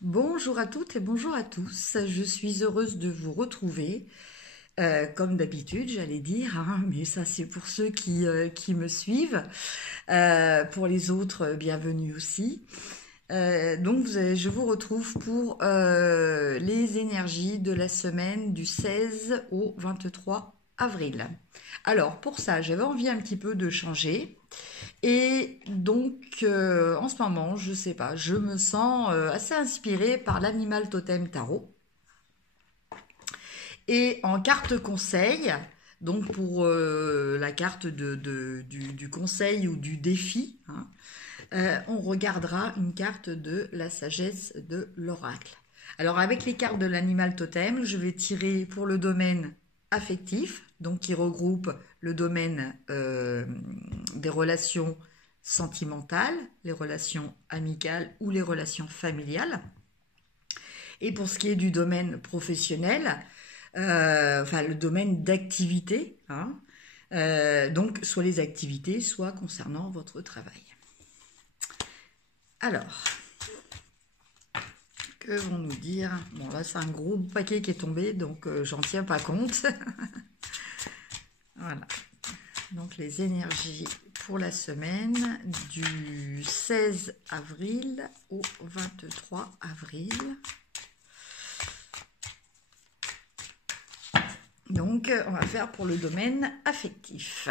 Bonjour à toutes et bonjour à tous. Je suis heureuse de vous retrouver. Comme d'habitude, j'allais dire, hein, mais ça c'est pour ceux qui me suivent. Pour les autres, bienvenue aussi. Je vous retrouve pour les énergies de la semaine du 16 au 23 avril. Alors pour ça, j'avais envie un petit peu de changer. Et donc, en ce moment, je sais pas, je me sens assez inspirée par l'animal totem tarot. Et en carte conseil, donc pour la carte du conseil ou du défi, hein, on regardera une carte de la sagesse de l'oracle. Alors avec les cartes de l'animal totem, je vais tirer pour le domaine affectif, donc qui regroupe le domaine des relations sentimentales, les relations amicales ou les relations familiales. Et pour ce qui est du domaine professionnel, enfin le domaine d'activité, hein, donc soit les activités, soit concernant votre travail. Alors, que vont nous dire? Bon là c'est un gros paquet qui est tombé, donc j'en tiens pas compte. Voilà. Donc les énergies pour la semaine du 16 avril au 23 avril. Donc on va faire pour le domaine affectif.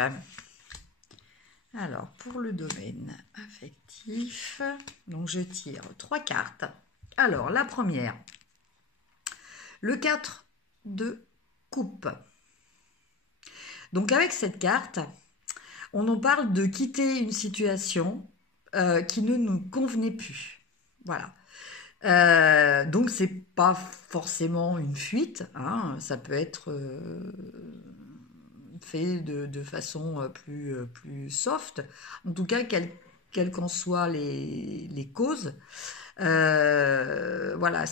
Alors pour le domaine affectif, donc je tire 3 cartes. Alors la première, le 4 de coupe. Donc avec cette carte, on en parle de quitter une situation qui ne nous convenait plus. Voilà. Donc c'est pas forcément une fuite, hein, ça peut être fait de façon plus soft. En tout cas, quelles qu'en soient les causes, voilà,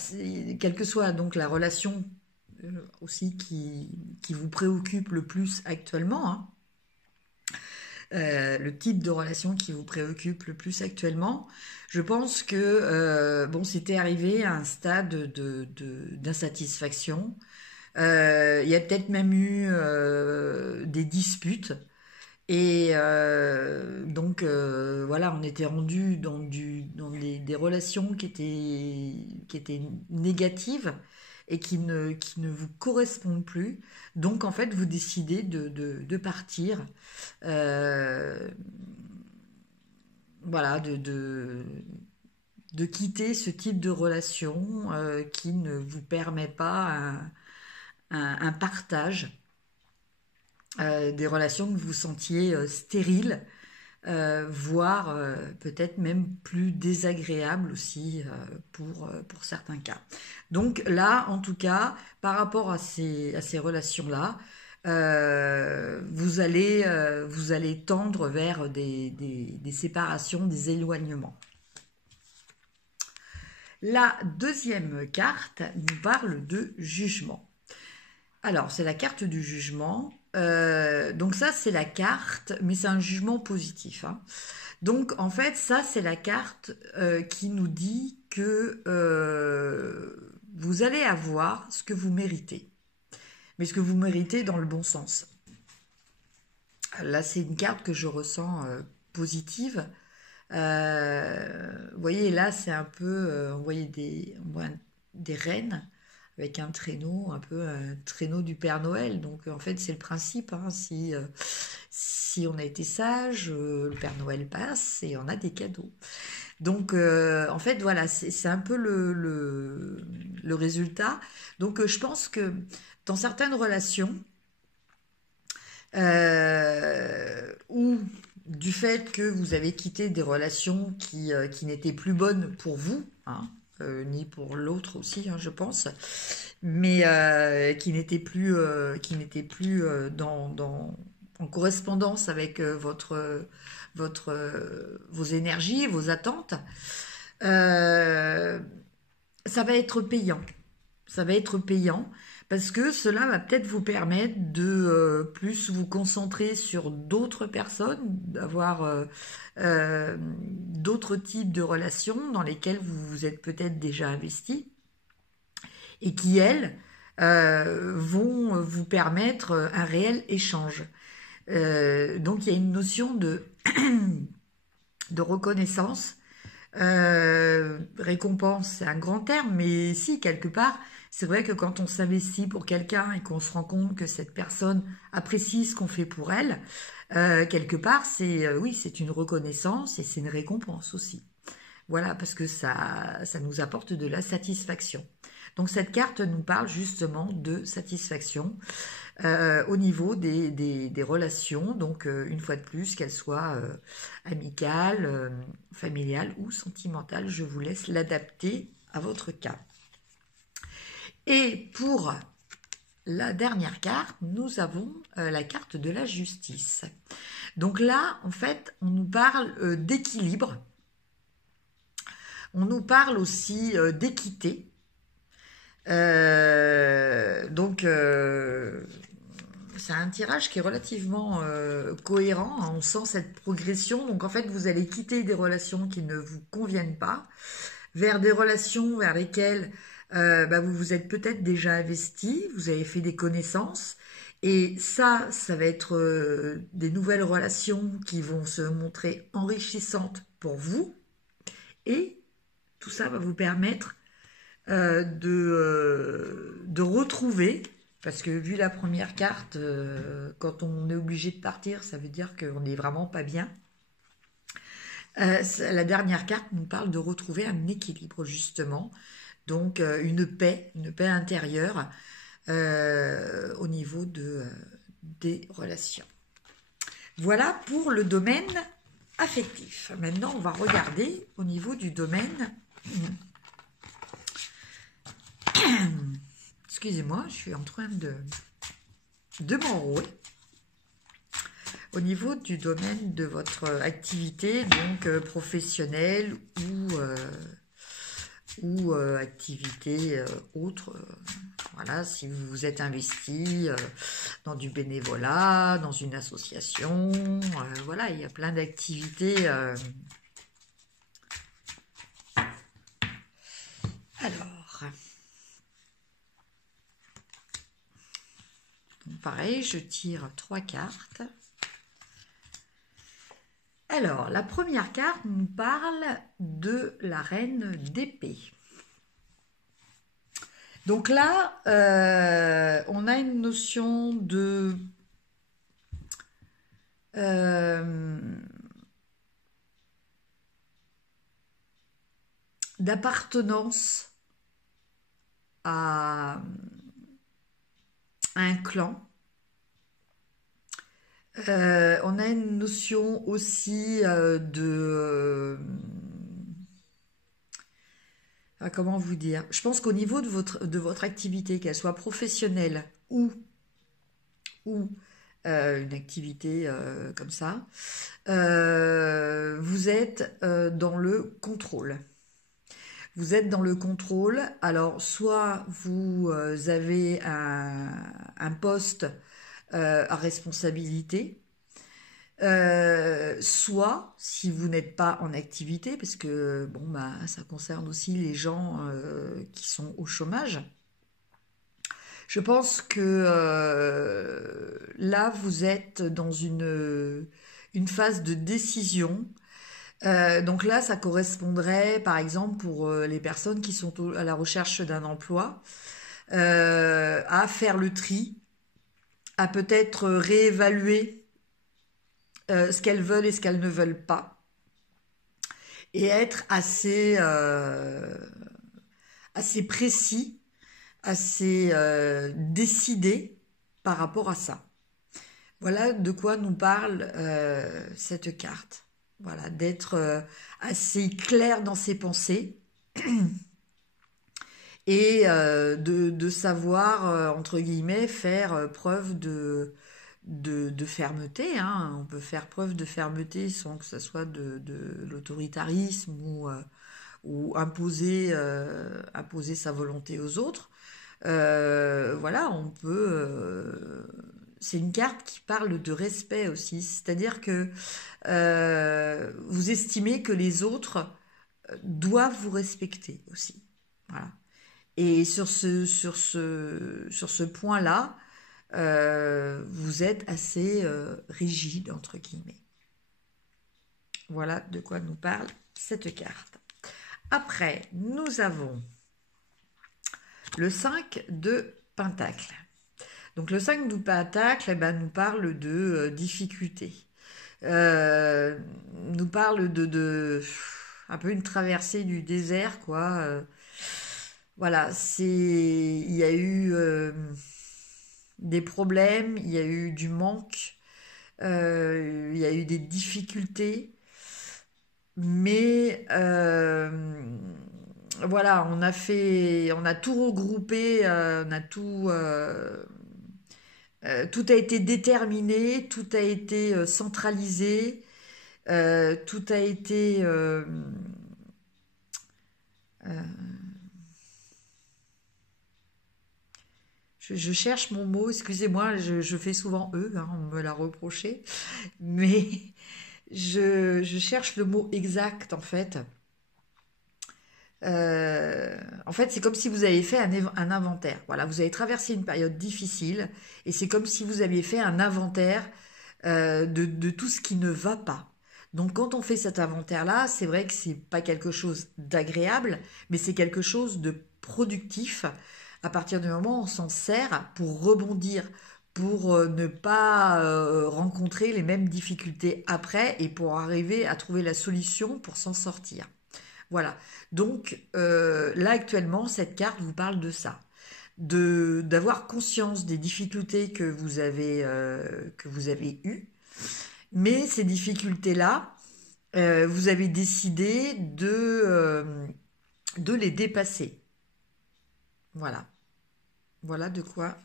quelle que soit donc la relation aussi qui vous préoccupe le plus actuellement, hein, le type de relation qui vous préoccupe le plus actuellement, je pense que bon, c'était arrivé à un stade d'insatisfaction. Il y a peut-être même eu des disputes. Et voilà, on était rendu dans des relations qui étaient négatives et qui ne vous correspondent plus. Donc en fait, vous décidez de partir. Euh, voilà, de quitter ce type de relation qui ne vous permet pas un partage des relations que vous sentiez stériles, voire peut-être même plus désagréables aussi pour certains cas. Donc là, en tout cas, par rapport à ces relations-là, vous allez tendre vers des séparations, des éloignements. La deuxième carte nous parle de jugement. Alors, c'est la carte du jugement. Donc ça, c'est la carte, mais c'est un jugement positif, hein. Donc, en fait, ça, c'est la carte qui nous dit que vous allez avoir ce que vous méritez. Mais ce que vous méritez dans le bon sens. Là, c'est une carte que je ressens positive. Vous voyez, là, c'est un peu... on voit des rennes avec un traîneau, un peu un traîneau du Père Noël. Donc en fait, c'est le principe, hein, si on a été sage, le Père Noël passe et on a des cadeaux. Donc en fait, voilà, c'est un peu le résultat. Donc je pense que dans certaines relations, ou du fait que vous avez quitté des relations qui n'étaient plus bonnes pour vous, hein, ni pour l'autre aussi, hein, je pense, mais qui n'étaient plus en correspondance avec vos énergies, vos attentes, euh, ça va être payant. ça va être payant parce que cela va peut-être vous permettre de plus vous concentrer sur d'autres personnes, d'avoir d'autres types de relations dans lesquelles vous vous êtes peut-être déjà investi et qui, elles, vont vous permettre un réel échange. Donc il y a une notion de reconnaissance. Récompense, c'est un grand terme, mais si, quelque part, c'est vrai que quand on s'investit pour quelqu'un et qu'on se rend compte que cette personne apprécie ce qu'on fait pour elle, quelque part, oui, c'est une reconnaissance et c'est une récompense aussi. Voilà, parce que ça nous apporte de la satisfaction. Donc cette carte nous parle justement de satisfaction au niveau des relations, donc une fois de plus, qu'elles soient amicales, familiales ou sentimentales, je vous laisse l'adapter à votre cas. Et pour la dernière carte, nous avons la carte de la justice. Donc là, en fait, on nous parle d'équilibre, on nous parle aussi d'équité. C'est un tirage qui est relativement cohérent, hein, on sent cette progression, donc en fait vous allez quitter des relations qui ne vous conviennent pas, vers des relations vers lesquelles vous vous êtes peut-être déjà investi, vous avez fait des connaissances, et ça va être des nouvelles relations qui vont se montrer enrichissantes pour vous, et tout ça va vous permettre de retrouver, parce que vu la première carte, quand on est obligé de partir, ça veut dire qu'on n'est vraiment pas bien. La dernière carte nous parle de retrouver un équilibre justement, donc une paix intérieure au niveau des relations. Voilà pour le domaine affectif. Maintenant, on va regarder au niveau du domaine... Excusez-moi, je suis en train de m'enrouer. Au niveau du domaine de votre activité, donc professionnelle ou activité autre, voilà, si vous vous êtes investi dans du bénévolat, dans une association, voilà, il y a plein d'activités. Alors, donc pareil, je tire 3 cartes. Alors, la première carte nous parle de la reine d'épée. Donc là, on a une notion d'appartenance à un clan. On a une notion aussi comment vous dire? Je pense qu'au niveau de votre activité, qu'elle soit professionnelle ou une activité comme ça, vous êtes dans le contrôle. Vous êtes dans le contrôle, alors soit vous avez un poste à responsabilité, soit si vous n'êtes pas en activité, parce que bon bah ça concerne aussi les gens qui sont au chômage. Je pense que là vous êtes dans une phase de décision. Donc là, ça correspondrait, par exemple, pour les personnes qui sont à la recherche d'un emploi, à faire le tri, à peut-être réévaluer ce qu'elles veulent et ce qu'elles ne veulent pas, et être assez précis, assez décidé par rapport à ça. Voilà de quoi nous parle cette carte. Voilà, d'être assez clair dans ses pensées et de savoir, entre guillemets, faire preuve de fermeté. Hein. On peut faire preuve de fermeté sans que ce soit de l'autoritarisme ou imposer sa volonté aux autres. Voilà, on peut... c'est une carte qui parle de respect aussi, c'est-à-dire que vous estimez que les autres doivent vous respecter aussi. Voilà. Et sur ce point-là, vous êtes assez rigide, entre guillemets. Voilà de quoi nous parle cette carte. Après, nous avons le 5 de Pentacle. Donc le 5 de Pentacle, eh ben, nous parle de difficultés. Nous parle de un peu une traversée du désert, quoi. Voilà, il y a eu des problèmes, il y a eu du manque, il y a eu des difficultés, mais voilà, on a tout regroupé, tout a été déterminé, tout a été centralisé, tout a été euh, je cherche mon mot, excusez-moi, je fais souvent eux, hein, on me l'a reproché, mais je cherche le mot exact en fait. En fait, c'est comme si vous aviez fait un inventaire. Voilà, vous avez traversé une période difficile et c'est comme si vous aviez fait un inventaire de tout ce qui ne va pas. Donc, quand on fait cet inventaire-là, c'est vrai que c'est pas quelque chose d'agréable, mais c'est quelque chose de productif à partir du moment où on s'en sert pour rebondir, pour ne pas rencontrer les mêmes difficultés après et pour arriver à trouver la solution pour s'en sortir. Voilà. Donc là actuellement, cette carte vous parle de ça, de d'avoir conscience des difficultés que vous avez eues, mais ces difficultés-là, vous avez décidé de les dépasser. Voilà. Voilà de quoi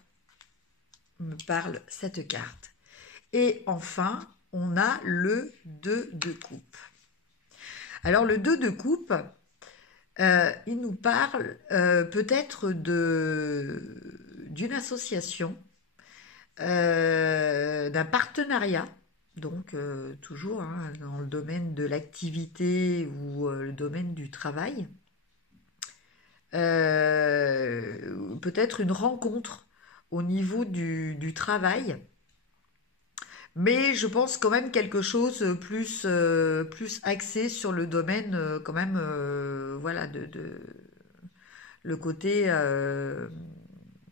me parle cette carte. Et enfin, on a le 2 de coupe. Alors le 2 de coupe, il nous parle peut-être d'une association, d'un partenariat, donc toujours hein, dans le domaine de l'activité ou le domaine du travail. Peut-être une rencontre au niveau du travail, mais je pense quand même quelque chose plus axé sur le domaine quand même voilà le côté euh,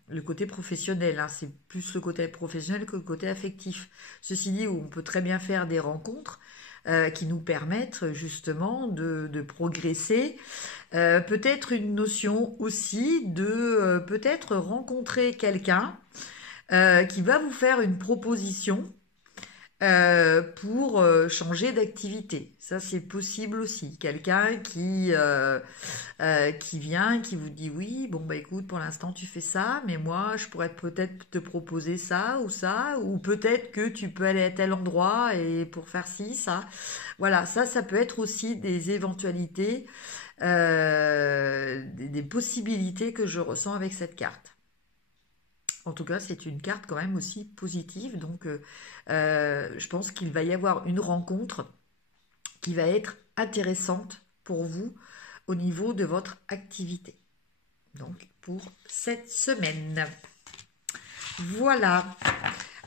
le côté professionnel, hein. C'est plus le côté professionnel que le côté affectif. Ceci dit, on peut très bien faire des rencontres qui nous permettent justement de progresser. Peut-être une notion aussi de peut-être rencontrer quelqu'un qui va vous faire une proposition pour changer d'activité. Ça, c'est possible aussi. Quelqu'un qui vient, qui vous dit oui, bon bah écoute, pour l'instant tu fais ça, mais moi je pourrais peut-être te proposer ça, ou peut-être que tu peux aller à tel endroit et pour faire ci, ça. Voilà, ça peut être aussi des éventualités, des possibilités que je ressens avec cette carte. En tout cas, c'est une carte quand même aussi positive, donc je pense qu'il va y avoir une rencontre qui va être intéressante pour vous au niveau de votre activité. Donc, pour cette semaine. Voilà.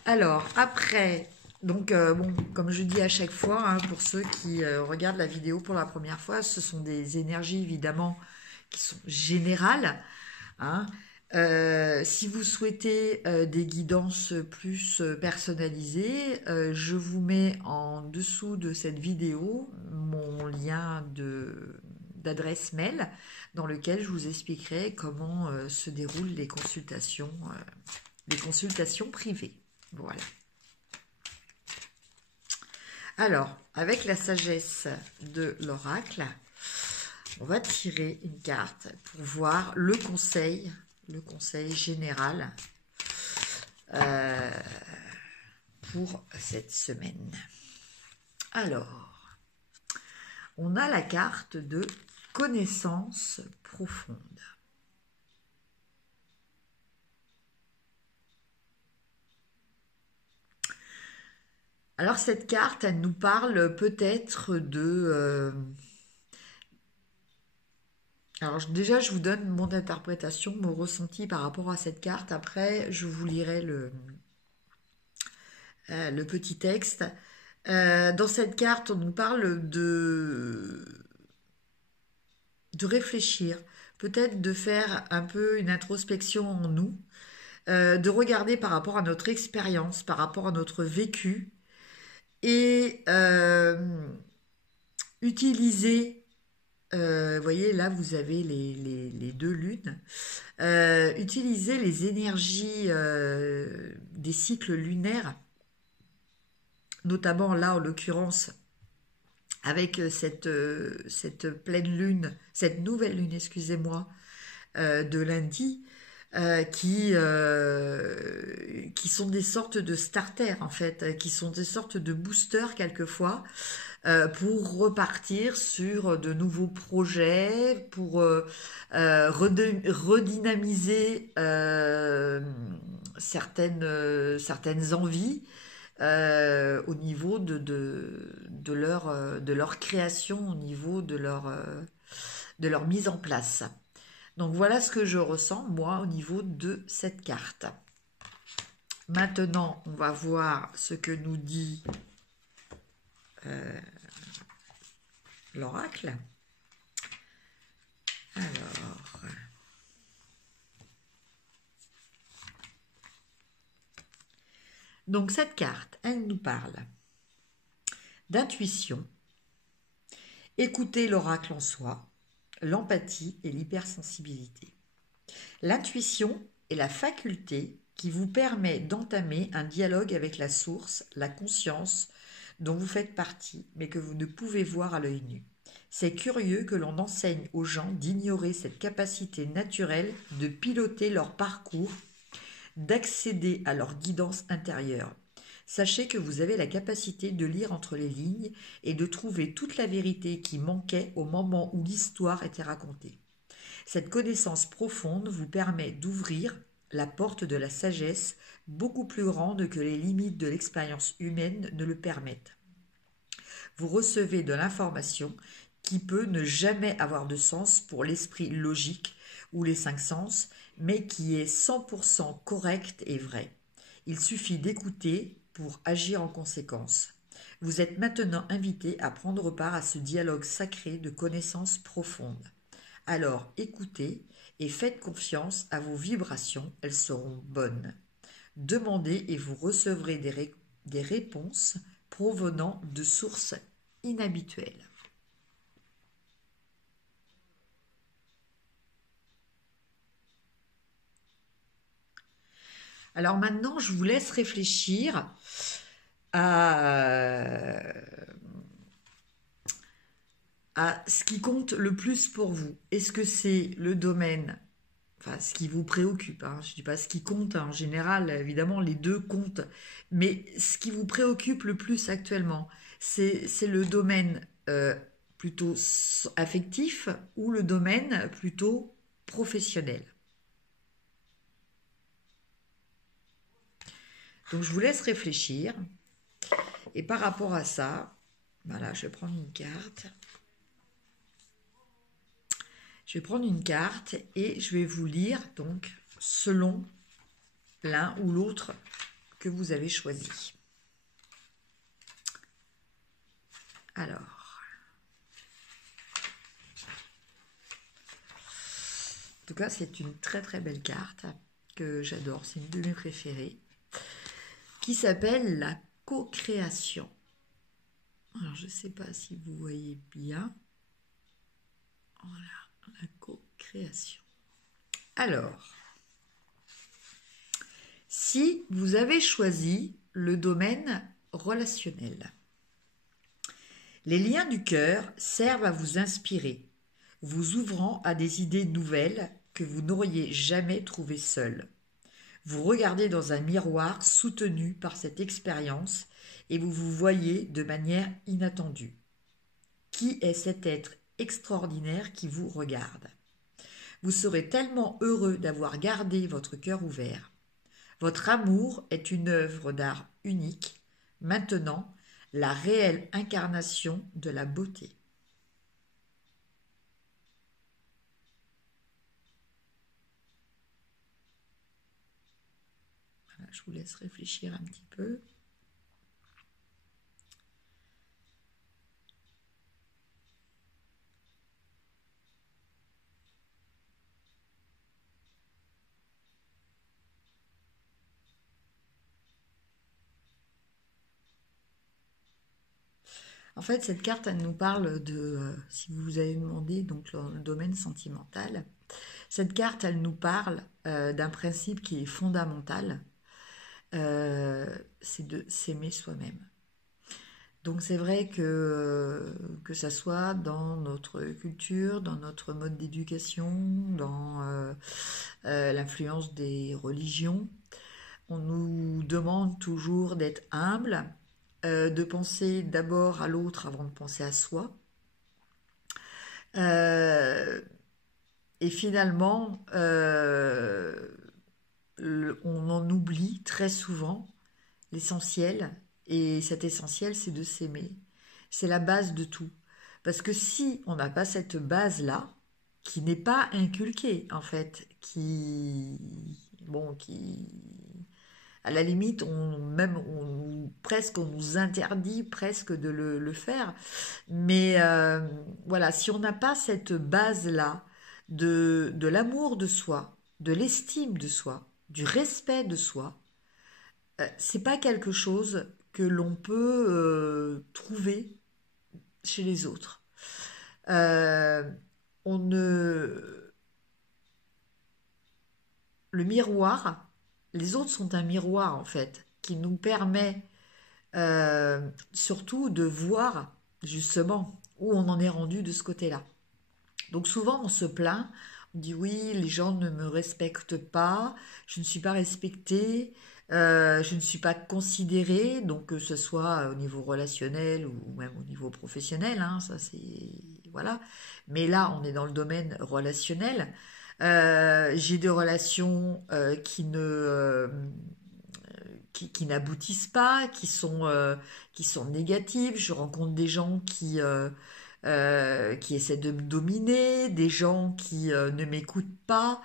Alors, après, donc, bon, comme je dis à chaque fois, hein, pour ceux qui regardent la vidéo pour la première fois, ce sont des énergies évidemment qui sont générales. Hein. Si vous souhaitez des guidances plus personnalisées, je vous mets en dessous de cette vidéo mon lien d'adresse mail dans lequel je vous expliquerai comment se déroulent les consultations privées. Voilà. Alors, avec la sagesse de l'oracle, on va tirer une carte pour voir le conseil général pour cette semaine. Alors, on a la carte de connaissance profonde. Alors cette carte, elle nous parle peut-être alors déjà, je vous donne mon interprétation, mon ressenti par rapport à cette carte. Après, je vous lirai le petit texte. Dans cette carte, on nous parle de réfléchir, peut-être de faire un peu une introspection en nous, de regarder par rapport à notre expérience, par rapport à notre vécu, et utiliser, vous voyez là vous avez les deux lunes, utiliser les énergies des cycles lunaires, notamment là en l'occurrence avec cette pleine lune, cette nouvelle lune, excusez-moi, de lundi, qui sont des sortes de starters en fait, qui sont des sortes de boosters quelquefois, pour repartir sur de nouveaux projets, pour redynamiser certaines envies au niveau de leur création, au niveau de leur mise en place. Donc voilà ce que je ressens moi au niveau de cette carte. Maintenant, on va voir ce que nous dit l'oracle. Alors, donc cette carte, elle nous parle d'intuition, écouter l'oracle en soi, l'empathie et l'hypersensibilité. L'intuition est la faculté qui vous permet d'entamer un dialogue avec la source, la conscience dont vous faites partie, mais que vous ne pouvez voir à l'œil nu. C'est curieux que l'on enseigne aux gens d'ignorer cette capacité naturelle de piloter leur parcours, d'accéder à leur guidance intérieure. Sachez que vous avez la capacité de lire entre les lignes et de trouver toute la vérité qui manquait au moment où l'histoire était racontée. Cette connaissance profonde vous permet d'ouvrir la porte de la sagesse beaucoup plus grande que les limites de l'expérience humaine ne le permettent. Vous recevez de l'information qui peut ne jamais avoir de sens pour l'esprit logique ou les cinq sens, mais qui est 100% correcte et vraie. Il suffit d'écouter pour agir en conséquence. Vous êtes maintenant invité à prendre part à ce dialogue sacré de connaissances profondes. Alors écoutez et faites confiance à vos vibrations, elles seront bonnes. Demandez et vous recevrez des réponses provenant de sources inhabituelles. Alors maintenant, je vous laisse réfléchir à, à ce qui compte le plus pour vous. Est-ce que c'est le domaine, enfin ce qui vous préoccupe, hein, je ne dis pas ce qui compte, hein, en général, évidemment les deux comptent, mais ce qui vous préoccupe le plus actuellement, c'est le domaine plutôt affectif ou le domaine plutôt professionnel. Donc je vous laisse réfléchir. Et par rapport à ça, voilà, je vais prendre une carte. Je vais prendre une carte et je vais vous lire donc selon l'un ou l'autre que vous avez choisi. Alors, en tout cas, c'est une très très belle carte que j'adore, c'est une de mes préférées, qui s'appelle la co-création. Alors, je ne sais pas si vous voyez bien. Voilà, la co-création. Alors, si vous avez choisi le domaine relationnel, les liens du cœur servent à vous inspirer, vous ouvrant à des idées nouvelles que vous n'auriez jamais trouvées seul. Vous regardez dans un miroir soutenu par cette expérience et vous vous voyez de manière inattendue. Qui est cet être extraordinaire qui vous regarde? Vous serez tellement heureux d'avoir gardé votre cœur ouvert. Votre amour est une œuvre d'art unique. maintenant la réelle incarnation de la beauté. Voilà, je vous laisse réfléchir un petit peu. En fait, cette carte, elle nous parle de, si vous vous avez demandé, donc le domaine sentimental. Cette carte, elle nous parle d'un principe qui est fondamental, c'est de s'aimer soi-même. Donc c'est vrai que ça soit dans notre culture, dans notre mode d'éducation, dans l'influence des religions, on nous demande toujours d'être humble, de penser d'abord à l'autre avant de penser à soi. Euh, et finalement, on en oublie très souvent l'essentiel. Et cet essentiel, c'est de s'aimer. C'est la base de tout. Parce que si on n'a pas cette base-là, qui n'est pas inculquée, en fait, qui, à la limite, presque, on nous interdit presque de le faire. Mais voilà, si on n'a pas cette base-là de l'amour de soi, de l'estime de soi, du respect de soi, c'est pas quelque chose que l'on peut trouver chez les autres. Euh, on ne... Le miroir, les autres sont un miroir en fait, qui nous permet surtout de voir justement où on en est rendu de ce côté-là. Donc souvent on se plaint, on dit oui, les gens ne me respectent pas, je ne suis pas respectée, je ne suis pas considérée, donc que ce soit au niveau relationnel ou même au niveau professionnel, hein, ça c'est voilà. Mais là on est dans le domaine relationnel. J'ai des relations qui n'aboutissent pas, qui sont négatives. Je rencontre des gens qui essaient de me dominer, des gens qui ne m'écoutent pas,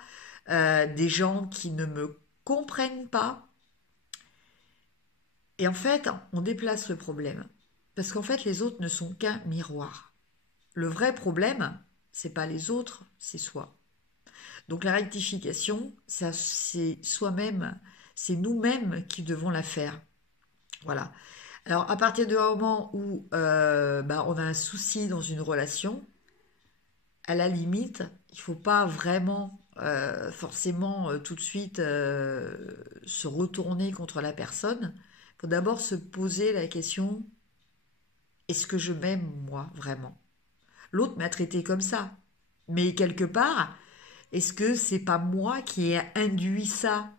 des gens qui ne me comprennent pas. Et en fait, on déplace le problème. Parce qu'en fait, les autres ne sont qu'un miroir. Le vrai problème, c'est pas les autres, c'est soi. Donc la rectification, ça, c'est soi-même, c'est nous-mêmes qui devons la faire. Voilà. Alors à partir du moment où on a un souci dans une relation, à la limite, il ne faut pas vraiment forcément tout de suite se retourner contre la personne. Il faut d'abord se poser la question, est-ce que je m'aime moi vraiment? L'autre m'a traité comme ça. Mais quelque part, est-ce que c'est pas moi qui ai induit ça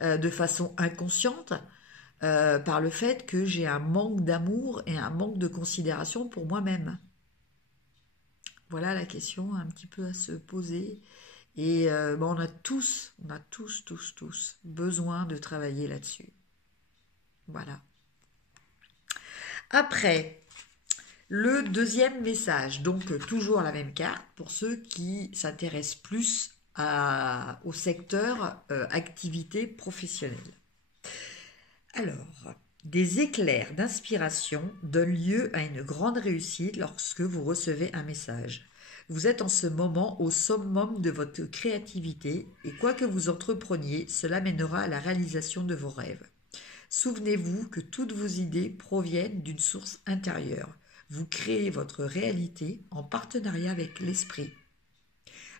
de façon inconsciente par le fait que j'ai un manque d'amour et un manque de considération pour moi-même? Voilà la question un petit peu à se poser. Et on a tous besoin de travailler là-dessus. Voilà. Après, le deuxième message, donc toujours la même carte pour ceux qui s'intéressent plus au secteur activité professionnelle. Alors, des éclairs d'inspiration donnent lieu à une grande réussite lorsque vous recevez un message. Vous êtes en ce moment au summum de votre créativité et quoi que vous entrepreniez, cela mènera à la réalisation de vos rêves. Souvenez-vous que toutes vos idées proviennent d'une source intérieure. Vous créez votre réalité en partenariat avec l'esprit.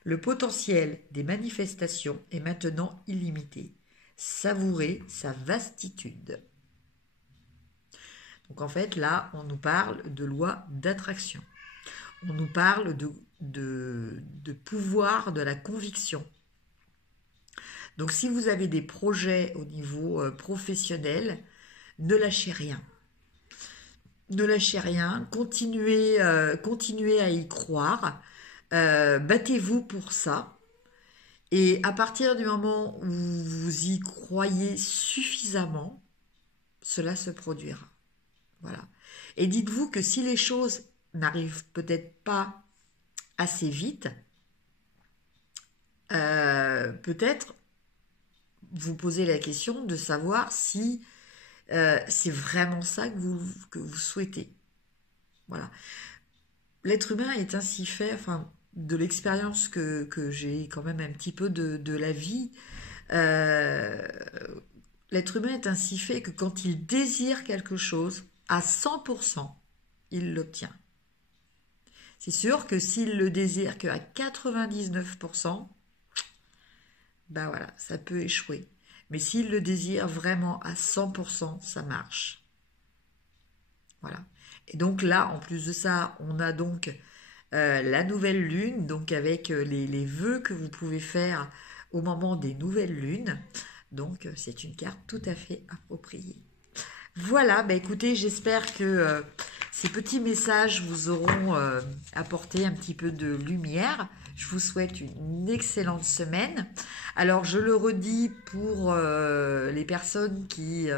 Le potentiel des manifestations est maintenant illimité. Savourez sa vastitude. Donc en fait, là, on nous parle de loi d'attraction. On nous parle de pouvoir de la conviction. Donc si vous avez des projets au niveau professionnel, ne lâchez rien. Ne lâchez rien, continuez à y croire, battez-vous pour ça. Et à partir du moment où vous y croyez suffisamment, cela se produira. Voilà. Et dites-vous que si les choses n'arrivent peut-être pas assez vite, peut-être vous posez la question de savoir si c'est vraiment ça que vous souhaitez. Voilà. L'être humain est ainsi fait, enfin, de l'expérience que j'ai quand même un petit peu de la vie, euh, l'être humain est ainsi fait que quand il désire quelque chose, à 100%, il l'obtient. C'est sûr que s'il le désire qu'à 99%, ben voilà, ça peut échouer. Mais s'il le désire vraiment à 100%, ça marche. Voilà. Et donc là, en plus de ça, on a donc la nouvelle lune, donc avec les vœux que vous pouvez faire au moment des nouvelles lunes. Donc c'est une carte tout à fait appropriée. Voilà, bah écoutez, j'espère que ces petits messages vous auront apporté un petit peu de lumière. Je vous souhaite une excellente semaine. Alors, je le redis pour les personnes qui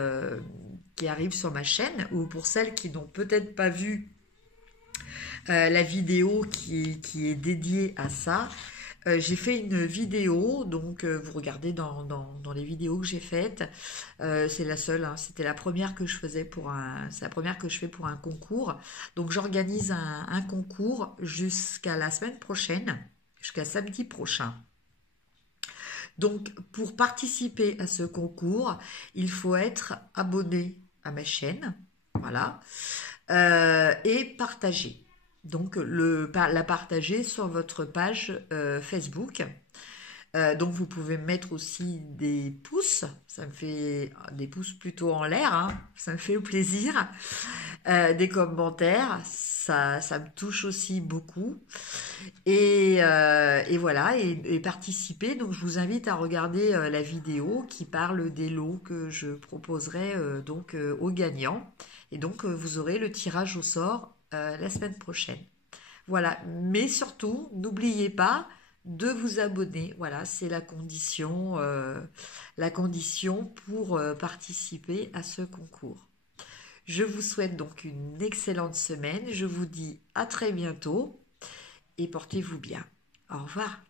arrivent sur ma chaîne ou pour celles qui n'ont peut-être pas vu la vidéo qui est dédiée à ça. J'ai fait une vidéo, donc vous regardez dans les vidéos que j'ai faites, c'est la seule, hein, c'était la première que je faisais c'est la première que je fais pour un concours. Donc j'organise un concours jusqu'à la semaine prochaine, jusqu'à samedi prochain. Donc pour participer à ce concours, il faut être abonné à ma chaîne, voilà, et partager. Donc la partager sur votre page Facebook. Donc vous pouvez mettre aussi des pouces, ça me fait des pouces plutôt en l'air, hein, ça me fait plaisir. Des commentaires, ça me touche aussi beaucoup. Et voilà, et participer. Donc je vous invite à regarder la vidéo qui parle des lots que je proposerai donc aux gagnants. Et donc vous aurez le tirage au sort la semaine prochaine. Voilà, mais surtout, n'oubliez pas de vous abonner. Voilà, c'est la condition pour participer à ce concours. Je vous souhaite donc une excellente semaine. Je vous dis à très bientôt et portez-vous bien. Au revoir.